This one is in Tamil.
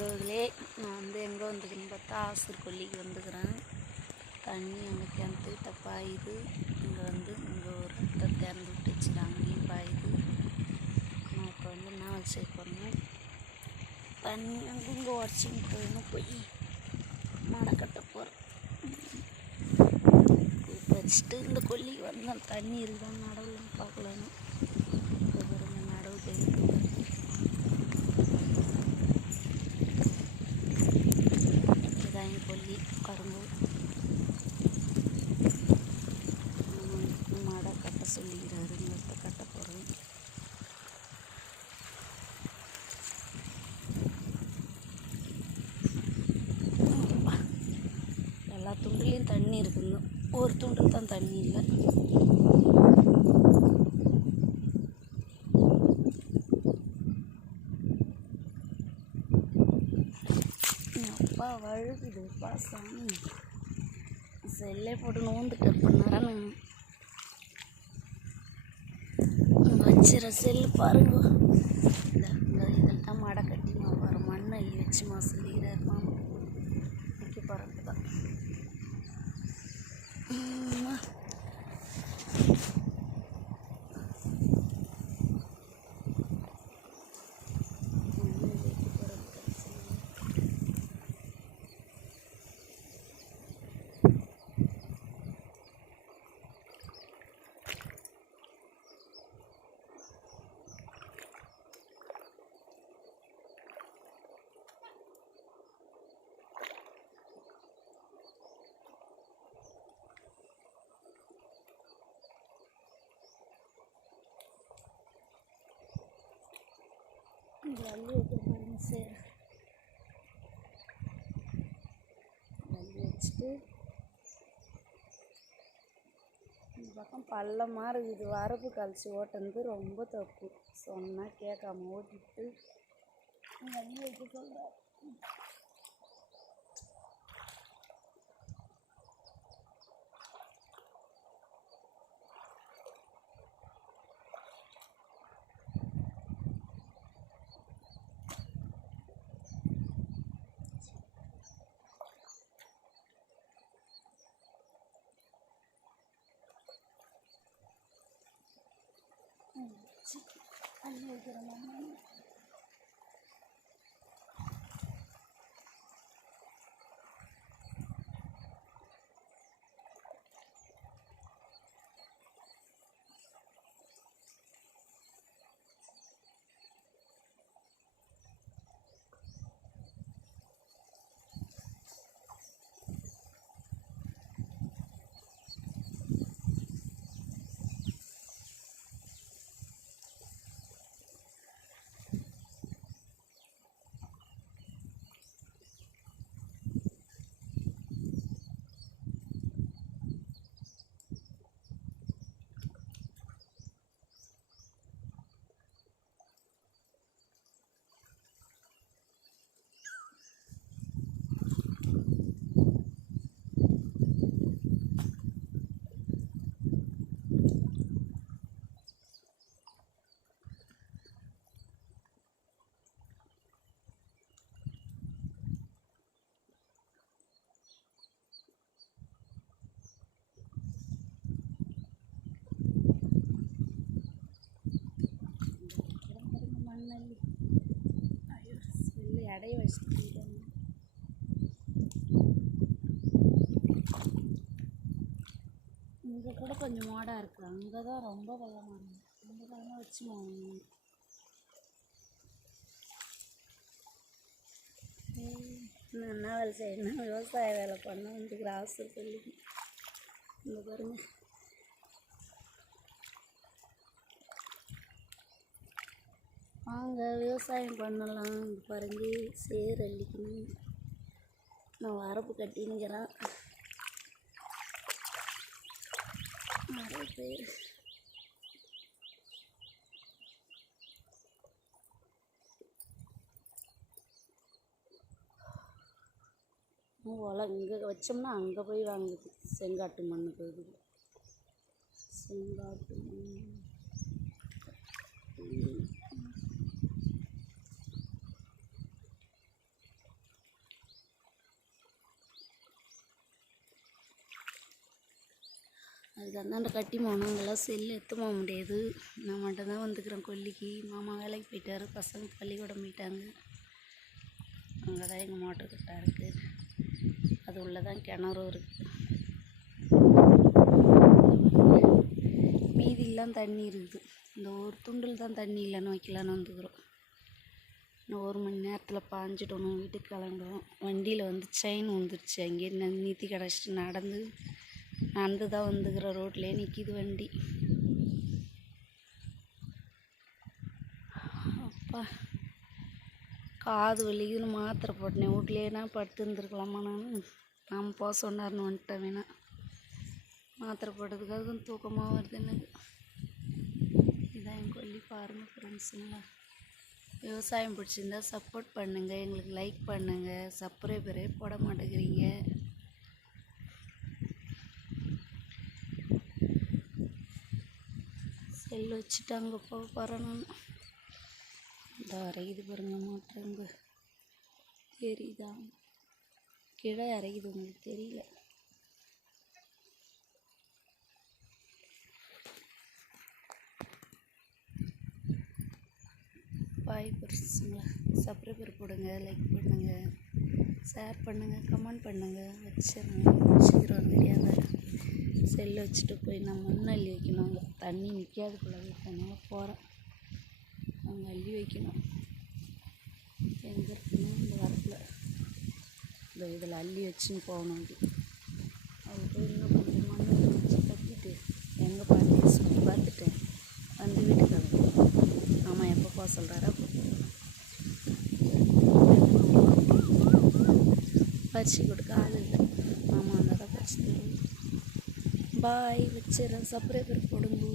உறவுகளே, நான் எங்கே வந்துக்கிறேன்னு பார்த்தா ஆசூர் கொல்லிக்கு வந்துக்கிறேன். தண்ணி அங்கே கிணத்துக்கிட்ட பாயுது. இங்கே ஒரு இடத்த திறந்து விட்டுச்சு, அங்கேயும் பாயுது. நான் இப்போ நாள் சேர்க்கணும். தண்ணி அங்கங்கே உடச்சின்னு போயிடணும். போய் மடை கட்ட போகிறேன். வச்சுட்டு இந்த கொல்லிக்கு வந்தேன். தண்ணி இருக்குதான் நடவுலன்னு பார்க்கலான்னு. நடவு தெரியுது. கொல்லி கரும்பு மாடை கட்ட சொல்லிக்கிறாரு. இப்போ கட்ட போகிறோம். எல்லா துண்டுலேயும் தண்ணி இருக்குங்க, ஒரு துண்டில் தான் தண்ணி இல்லை. அப்பா வழுகுதுப்பா சாமி. செல்லே போட்டு நோந்துட்டு பண்ணாரா வச்சிட செல்லு பாருங்க. இதில் தான் மடை கட்டி பாரு, மண் அள்ளி வச்சு சொல்லிக்கிறார் மாமா. வைக்க போகிறது தான். ஜல்லி வைக்க பாருங்க சார். ஜல்லி வச்சுட்டு இந்த பக்கம் பள்ளமாக இருக்குது. வரப்பு கழிச்சு ஓட்டுறது ரொம்ப தப்பு. சொன்னால் கேட்காம ஓட்டிட்டு ஜல்லி வைக்க சொல்கிறார். அள்ளி வைக்கிறேன். அடைய வச்சுட்டு இங்கே கூட கொஞ்சம் மாடாக இருக்குது. அங்கே தான் ரொம்ப பள்ளமாக இருக்குது. அந்த பள்ளமாக வச்சு என்ன வேலை செய்யணும், விவசாய வேலை பண்ண வந்துக்கிற ஆசூர் சொல்லி. இந்த பாருங்க, வாங்க விவசாயம் பண்ணலாம். பாருங்க, சேர் அள்ளிக்கணும். நான் வரப்பு கட்டினுங்கிறேன். நிறைய பேர் இங்கே வச்சோம்னா அங்கே போய் வாங்குது. செங்காட்டு மண்ணுக்கு இருக்குது. செங்காட்டு மண் அதுக்கு அந்தாண்ட கட்டி போனவங்கெல்லாம் செல்லு எடுத்து போக முடியாது. நான் மட்டும்தான் வந்துக்கிறேன் கொல்லிக்கு. மாமா வேலைக்கு போயிட்டாரு, பசங்க பள்ளிக்கூடம் போயிட்டாங்க. அங்கே தான் எங்கள் மோட்டர் கட்டா இருக்குது. அது உள்ளே தான் கிணறும் இருக்குது. மீதியெல்லாம் தண்ணி இருக்குது. இந்த ஒரு துண்டில் தான் தண்ணி இல்லைன்னு வைக்கலான்னு வந்துக்கிறோம். இன்னும் 1 மணி நேரத்தில் பாஞ்சிடணும், வீட்டுக்கு கிளம்பிடுவோம். வண்டியில் வந்து செயின் வந்துருச்சு. அங்கேயே நிறுத்தி கிடச்சிட்டு நடந்து தான் வந்துக்கிற ரோட்லேயே நிற்கிது வண்டி. அப்பா காது வலிக்குதுன்னு மாத்திரை போட்டேன். வீட்லேனா படுத்து இருந்துருக்கலாமா? நாம் போக சொன்னார்னு வந்துட்டேன். வேணா மாத்திரை போட்டதுக்காக தூக்கமாக வருது எனக்கு. இதான் என் கொல்லி பாருங்கள் ஃப்ரெண்ட்ஸுங்களா. விவசாயம் பிடிச்சிருந்தா சப்போர்ட் பண்ணுங்கள், எங்களுக்கு லைக் பண்ணுங்கள். சப்ஸ்கிரைபரே போட மாட்டேங்கிறீங்க. செல் வச்சுட்டு அங்கே போக போகிறேன் நான். இந்த அரைக்குது பாருங்க மாட்டேன். இங்கே தெரியுதா? கீழே அரைக்குது, உங்களுக்கு தெரியல. பாய் பர்ஸுங்களா. சப்ஸ்கிரைபர் போடுங்க, லைக் பண்ணுங்கள், ஷேர் பண்ணுங்கள், கமெண்ட் பண்ணுங்கள். வச்சுக்கிறோம் தெரியாத. செல்லு வச்சுட்டு போய் நான் மண் அள்ளி வைக்கணும். அங்கே தண்ணி நிற்காது போல தண்ணியாக போகிறேன். அங்கே அள்ளி வைக்கணும். எங்கே இருக்குன்னா இந்த வரப்பில் இந்த இதில் அள்ளி வச்சுன்னு போகணும். அது போய் இன்னும் கொஞ்சம் மண் வச்சு கட்டிட்டு எங்கே பார்த்து சுற்றி பார்த்துட்டேன் வந்து வீட்டுக்கு கிளம்புவோம். ஆமாம், எப்போ போக சொல்கிறாரா அப்போ பறிச்சு கொடுக்க ஆள் இல்லை. மாமா வந்தால் தான் பறிச்சு தருவோம். பாய், வச்சிடறேன். சப்ஸ்கிரைபர் போடுங்க.